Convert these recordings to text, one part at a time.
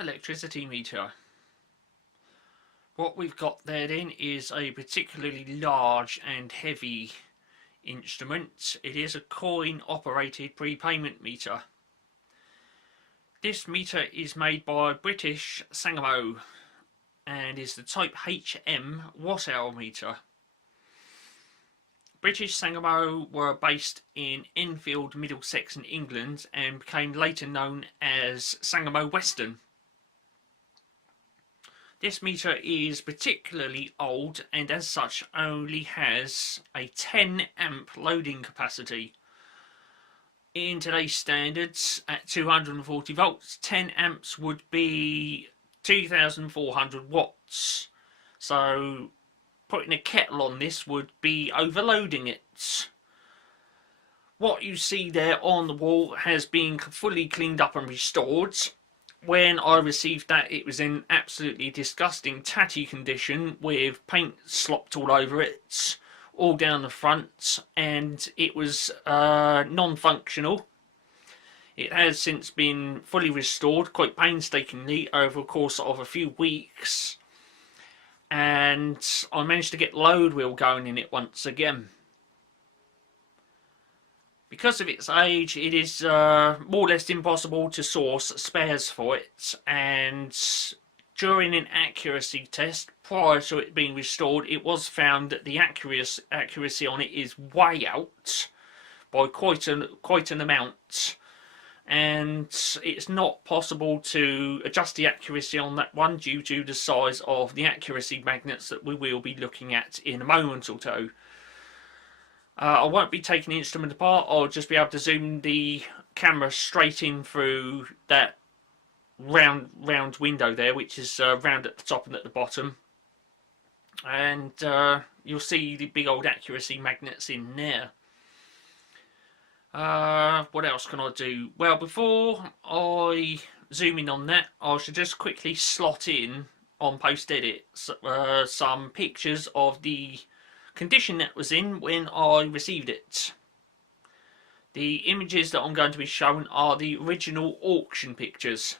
electricity meter. What we've got there then is a particularly large and heavy instrument. It is a coin operated prepayment meter. This meter is made by British Sangamo and is the type HM watt-hour meter. British Sangamo were based in Enfield, Middlesex in England and became later known as Sangamo Western. This meter is particularly old and as such only has a 10 amp loading capacity. In today's standards, at 240 volts, 10 amps would be 2,400 watts. So putting a kettle on this would be overloading it. What you see there on the wall has been fully cleaned up and restored. When I received that, it was in absolutely disgusting tatty condition with paint slopped all over it, all down the front, and it was non-functional. It has since been fully restored quite painstakingly over a course of a few weeks, and I managed to get the load wheel going in it once again. Because of its age, it is more or less impossible to source spares for it, and during an accuracy test prior to it being restored, it was found that the accuracy on it is way out by quite an amount, and it's not possible to adjust the accuracy on that one due to the size of the accuracy magnets that we will be looking at in a moment or two. I won't be taking the instrument apart. I'll just be able to zoom the camera straight in through that round window there, which is round at the top and at the bottom, and you'll see the big old accuracy magnets in there. What else can I do? Well, before I zoom in on that, I should just quickly slot in on post-edit some pictures of the condition that was in when I received it. The images that I'm going to be showing are the original auction pictures.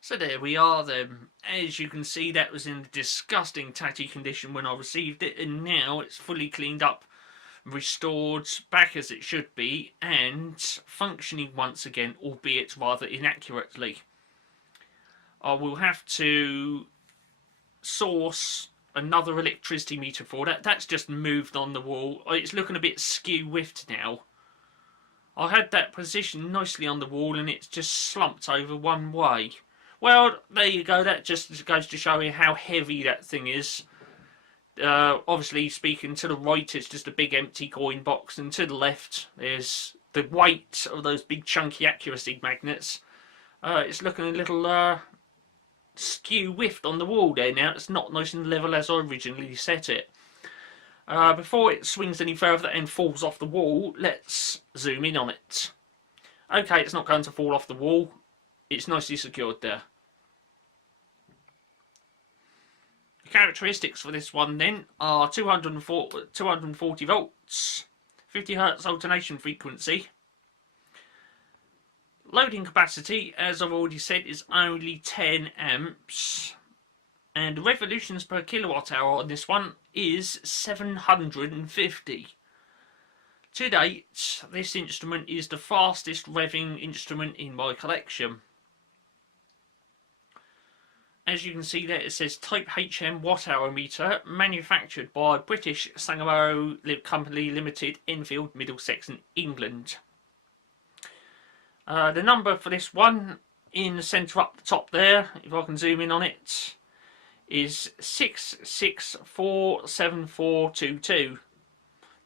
So there we are then. As you can see, that was in a disgusting tatty condition when I received it, and now it's fully cleaned up, restored, back as it should be, and functioning once again, albeit rather inaccurately. I will have to source another electricity meter for that. That's just moved on the wall. It's looking a bit skew-whiffed now. I had that positioned nicely on the wall and it's just slumped over one way. Well, there you go. That just goes to show you how heavy that thing is. Obviously, speaking to the right, it's just a big empty coin box, and to the left, there's the weight of those big chunky accuracy magnets. It's looking a little skew-whiffed on the wall there now. It's not nice and level as I originally set it. Before it swings any further and falls off the wall, let's zoom in on it. Okay, it's not going to fall off the wall. It's nicely secured there. The characteristics for this one then are 240 volts, 50 Hz alternation frequency. Loading capacity, as I've already said, is only 10 amps. And the revolutions per kilowatt hour on this one is 750. To date, this instrument is the fastest revving instrument in my collection. As you can see there, it says Type HM watt-hour meter, manufactured by British Sangamo Company Limited, Enfield, Middlesex, England. The number for this one, in the centre up the top there, if I can zoom in on it, is 66447422.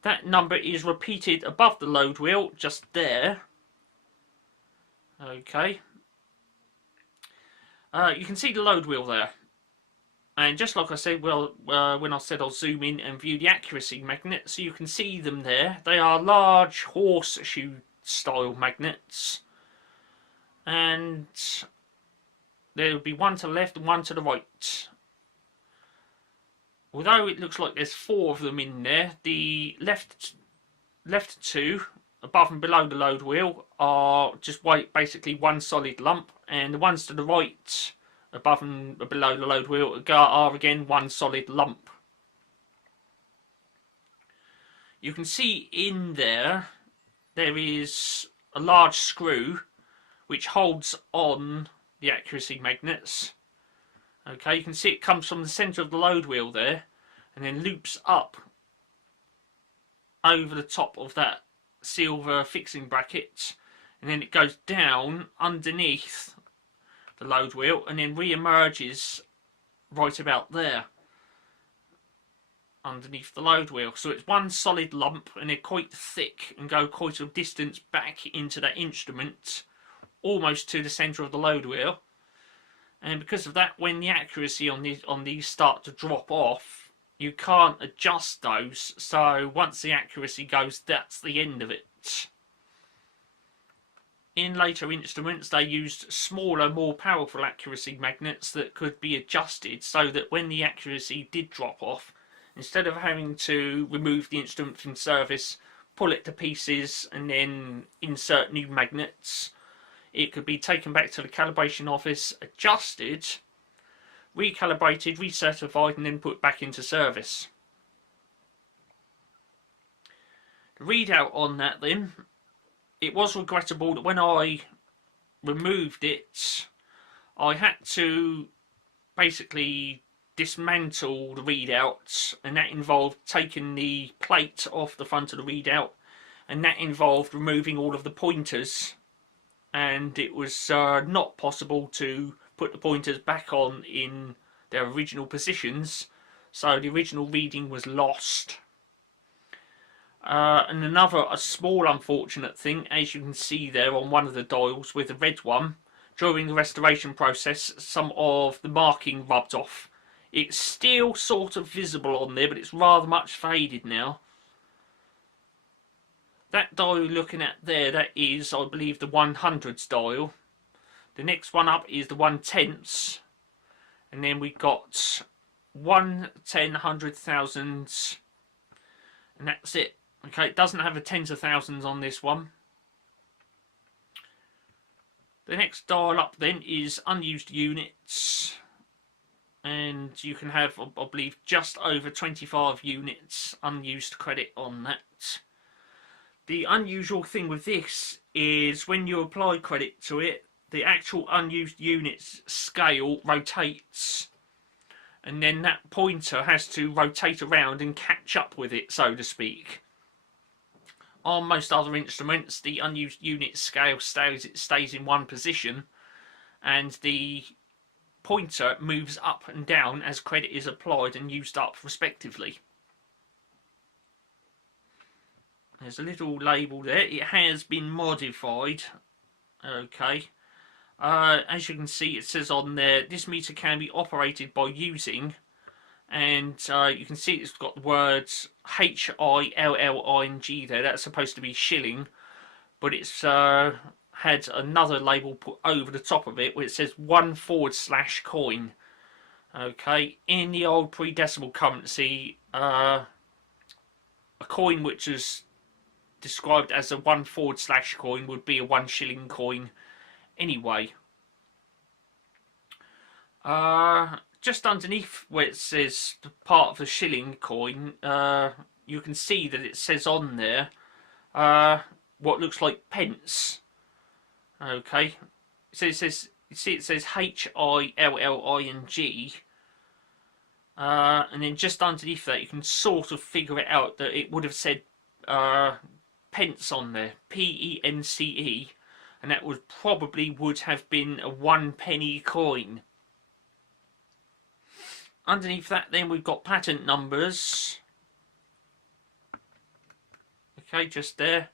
That number is repeated above the load wheel, just there. Okay. You can see the load wheel there. And just like I said, when I said I'll zoom in and view the accuracy magnets, so you can see them there. They are large horseshoe style magnets, and there will be one to the left and one to the right. Although it looks like there's 4 of them in there, the left 2 above and below the load wheel are just basically one solid lump, and the ones to the right above and below the load wheel are again one solid lump. You can see in there is a large screw which holds on the accuracy magnets. Okay, you can see it comes from the centre of the load wheel there and then loops up over the top of that silver fixing bracket, and then it goes down underneath the load wheel and then re-emerges right about there underneath the load wheel. So it's one solid lump, and they're quite thick and go quite a distance back into that instrument, almost to the centre of the load wheel. And because of that, when the accuracy on these start to drop off, you can't adjust those. So once the accuracy goes, that's the end of it. In later instruments, they used smaller, more powerful accuracy magnets that could be adjusted so that when the accuracy did drop off, instead of having to remove the instrument from service, pull it to pieces and then insert new magnets, it could be taken back to the calibration office, adjusted, recalibrated, recertified, and then put back into service. The readout on that then, it was regrettable that when I removed it, I had to basically dismantle the readouts, and that involved taking the plate off the front of the readout, and that involved removing all of the pointers, and it was not possible to put the pointers back on in their original positions, so the original reading was lost. And a small unfortunate thing, as you can see there on one of the dials with the red one, during the restoration process some of the marking rubbed off. It's still sort of visible on there, but it's rather much faded now. That dial you're looking at there, that is, I believe, the 100s dial. The next one up is the 1/10ths, and then we've got 1, 10, 100 thousands, and that's it. Okay, it doesn't have a tens of thousands on this one. The next dial up then is unused units, and you can have, I believe, just over 25 units unused credit on that. The unusual thing with this is when you apply credit to it, the actual unused units scale rotates, and then that pointer has to rotate around and catch up with it, so to speak. On most other instruments, the unused unit scale stays in one position, and the pointer moves up and down as credit is applied and used up respectively. There's a little label there. It has been modified. Okay. As you can see, it says on there, this meter can be operated by using, and you can see it's got the words HILLING there. That's supposed to be shilling, but it's had another label put over the top of it where it says 1/coin. Okay, in the old pre-decimal currency, a coin which is described as a 1/coin would be a 1 shilling coin anyway. Just underneath where it says the part of the shilling coin, you can see that it says on there what looks like pence. Okay, so it says, you see it says HILLING, and then just underneath that you can sort of figure it out that it would have said pence on there, PENCE, and that would have been a 1 coin. Underneath that then we've got patent numbers. Okay, just there.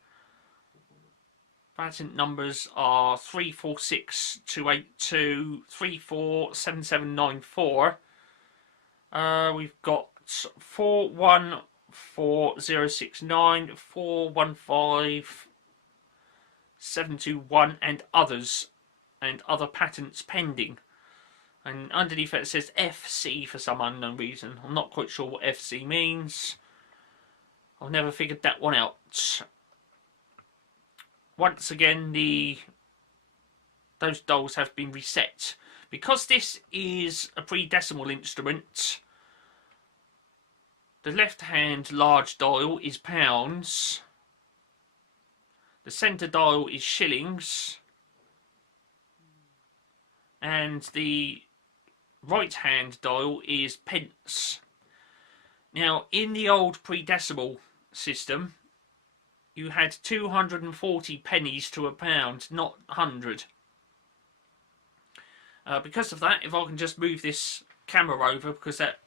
Patent numbers are 346282, 347794. We've got 414069, 415, 721 and others, and other patents pending. And underneath it says FC for some unknown reason. I'm not quite sure what FC means. I've never figured that one out. Once again, those dials have been reset. Because this is a pre-decimal instrument, the left-hand large dial is pounds, the centre dial is shillings, and the right-hand dial is pence. Now, in the old pre-decimal system, you had 240 pennies to a pound, not 100. Because of that, if I can just move this camera over, because that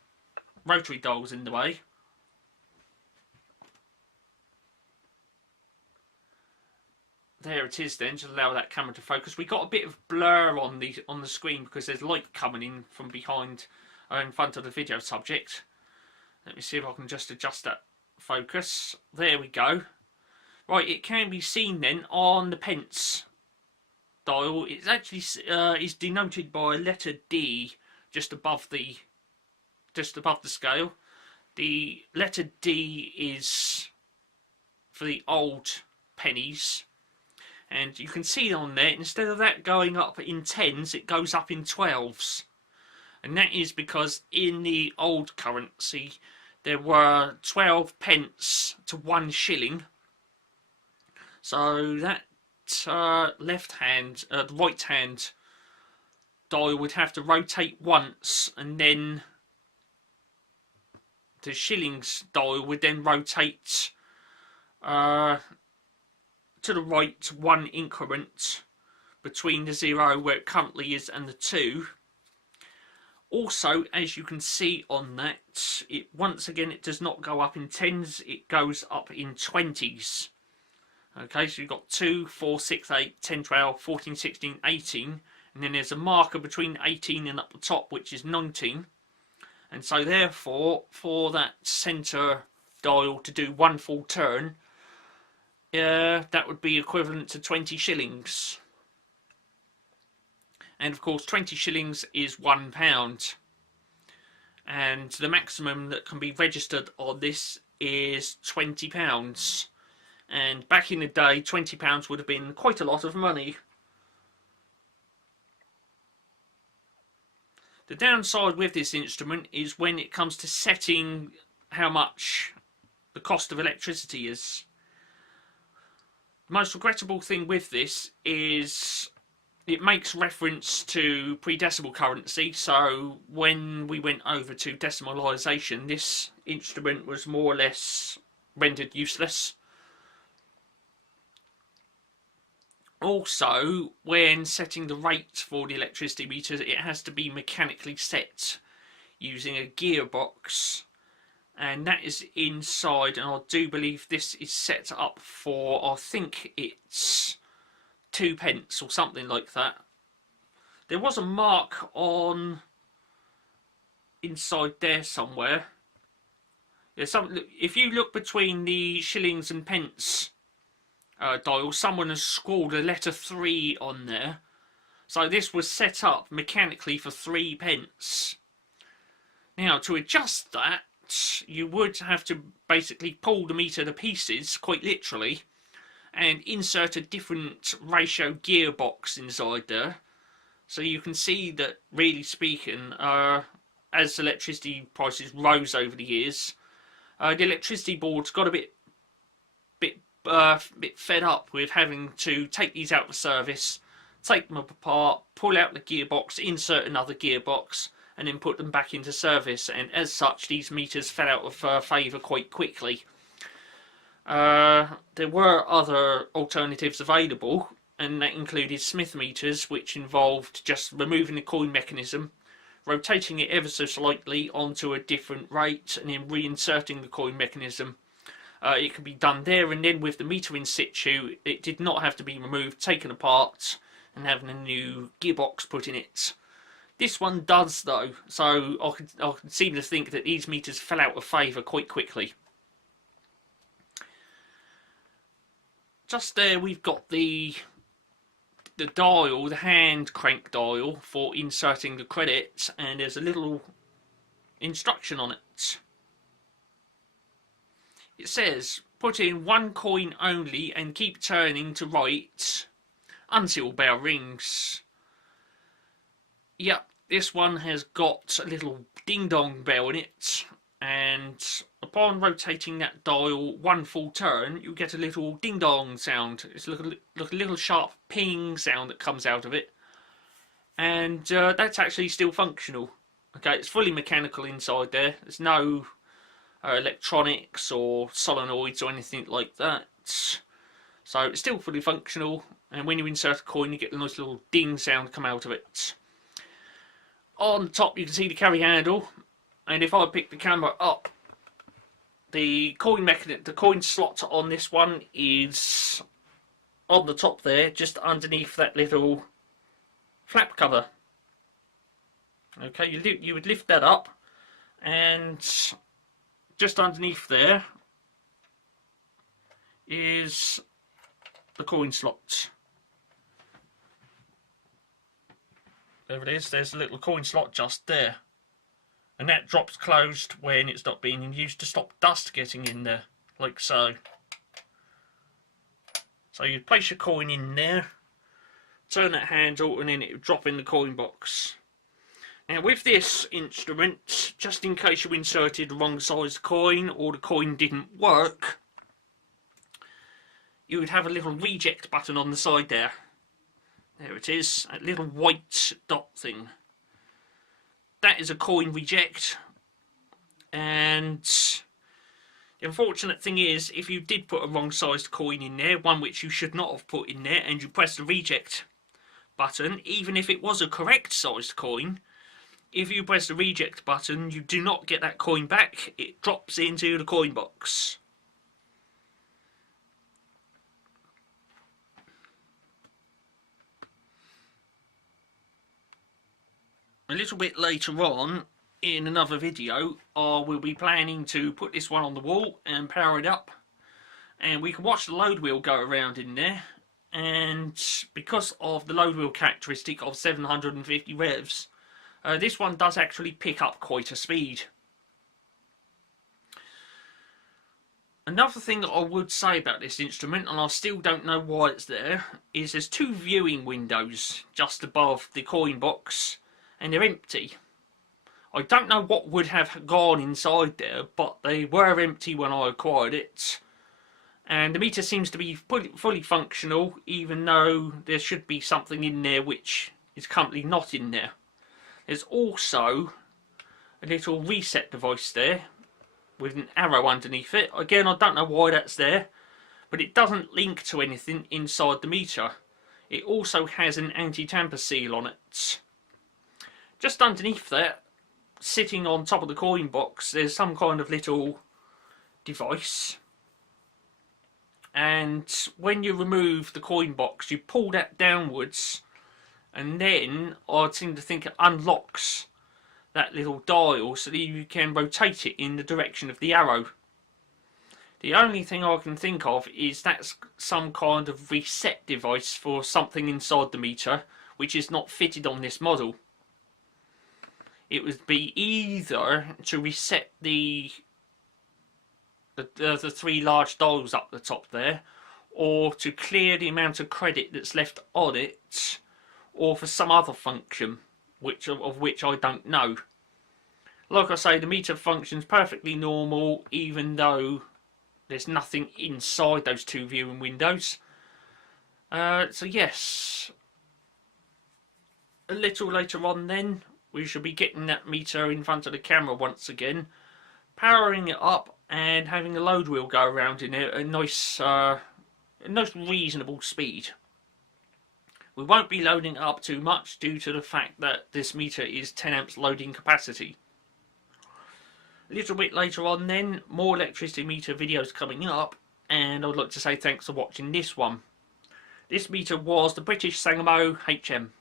rotary dial's in the way. There it is then, just allow that camera to focus. We got a bit of blur on the screen because there's light coming in from behind in front of the video subject. Let me see if I can just adjust that focus. There we go. Right, it can be seen then on the pence dial. It's actually is denoted by a letter D just above the scale. The letter D is for the old pennies, and you can see on there, instead of that going up in tens, it goes up in 12s, and that is because in the old currency there were 12 pence to 1 shilling. So that right hand dial would have to rotate once, and then the shillings dial would then rotate to the right one increment between the 0 where it currently is and the 2. Also, as you can see on that, once again it does not go up in tens, it goes up in 20s. Okay, so you've got 2, 4, 6, 8, 10, 12, 14, 16, 18, and then there's a marker between 18 and up the top, which is 19. And so therefore, for that centre dial to do one full turn, that would be equivalent to 20 shillings. And of course, 20 shillings is £1. And the maximum that can be registered on this is £20. And back in the day, £20 would have been quite a lot of money. The downside with this instrument is when it comes to setting how much the cost of electricity is. The most regrettable thing with this is it makes reference to pre-decimal currency, so when we went over to decimalisation, this instrument was more or less rendered useless. Also, when setting the rate for the electricity meter, it has to be mechanically set using a gearbox, and that is inside, and I do believe this is set up for, I think it's 2 pence or something like that. There was a mark on inside there somewhere. If you look between the shillings and pence dial, someone has scrawled a letter 3 on there. So this was set up mechanically for 3 pence. Now, to adjust that, you would have to basically pull the meter to pieces, quite literally, and insert a different ratio gearbox inside there. So you can see that, really speaking, as electricity prices rose over the years, the electricity board's got a bit fed up with having to take these out of service, take them apart, pull out the gearbox, insert another gearbox, and then put them back into service. And as such, these meters fell out of favour quite quickly. There were other alternatives available, and that included Smith meters, which involved just removing the coin mechanism, rotating it ever so slightly onto a different rate, and then reinserting the coin mechanism. It could be done there and then with the meter in situ. It did not have to be removed, taken apart, and having a new gearbox put in it. This one does, though, so I can seem to think that these meters fell out of favour quite quickly. just there we've got the dial, the hand crank dial for inserting the credits, and there's a little instruction on it. It says, put in 1 coin only and keep turning to right until bell rings. Yep, this one has got a little ding dong bell in it, and upon rotating that dial 1 full turn, you get a little ding dong sound. It's like a little sharp ping sound that comes out of it, and that's actually still functional. Okay, it's fully mechanical inside there. There's no electronics or solenoids or anything like that. So it's still fully functional, and when you insert a coin, you get a nice little ding sound come out of it. On the top, you can see the carry handle, and if I pick the camera up, the coin slot on this one is on the top there, just underneath that little flap cover. Okay, you would lift that up, and just underneath there is the coin slot. There it is, there's a little coin slot just there. And that drops closed when it's not being used to stop dust getting in there, like so. So you place your coin in there, turn that handle, and then it will drop in the coin box. Now with this instrument, just in case you inserted the wrong size coin or the coin didn't work, you would have a little reject button on the side there. There it is, a little white dot thing. That is a coin reject, and the unfortunate thing is, if you did put a wrong sized coin in there, one which you should not have put in there, and you press the reject button, even if it was a correct sized coin, if you press the reject button, you do not get that coin back. It drops into the coin box. A little bit later on, in another video, I will be planning to put this one on the wall and power it up, and we can watch the load wheel go around in there. And because of the load wheel characteristic of 750 revs, this one does actually pick up quite a speed. Another thing that I would say about this instrument, and I still don't know why it's there, is there's 2 viewing windows just above the coin box, and they're empty. I don't know what would have gone inside there, but they were empty when I acquired it. And the meter seems to be fully functional, even though there should be something in there which is currently not in there. There's also a little reset device there with an arrow underneath it. Again, I don't know why that's there, but it doesn't link to anything inside the meter. It also has an anti-tamper seal on it. Just underneath that, sitting on top of the coin box, there's some kind of little device. And when you remove the coin box, you pull that downwards, and then I seem to think it unlocks that little dial so that you can rotate it in the direction of the arrow. The only thing I can think of is that's some kind of reset device for something inside the meter which is not fitted on this model. It would be either to reset the 3 large dials up the top there, or to clear the amount of credit that's left on it, or for some other function, of which I don't know. Like I say, the meter functions perfectly normal, even though there's nothing inside those 2 viewing windows. So yes, a little later on then, we should be getting that meter in front of the camera once again, powering it up and having the load wheel go around in a nice reasonable speed. We won't be loading it up too much due to the fact that this meter is 10 amps loading capacity. A little bit later on then, more electricity meter videos coming up, and I would like to say thanks for watching this one. This meter was the British Sangamo HM.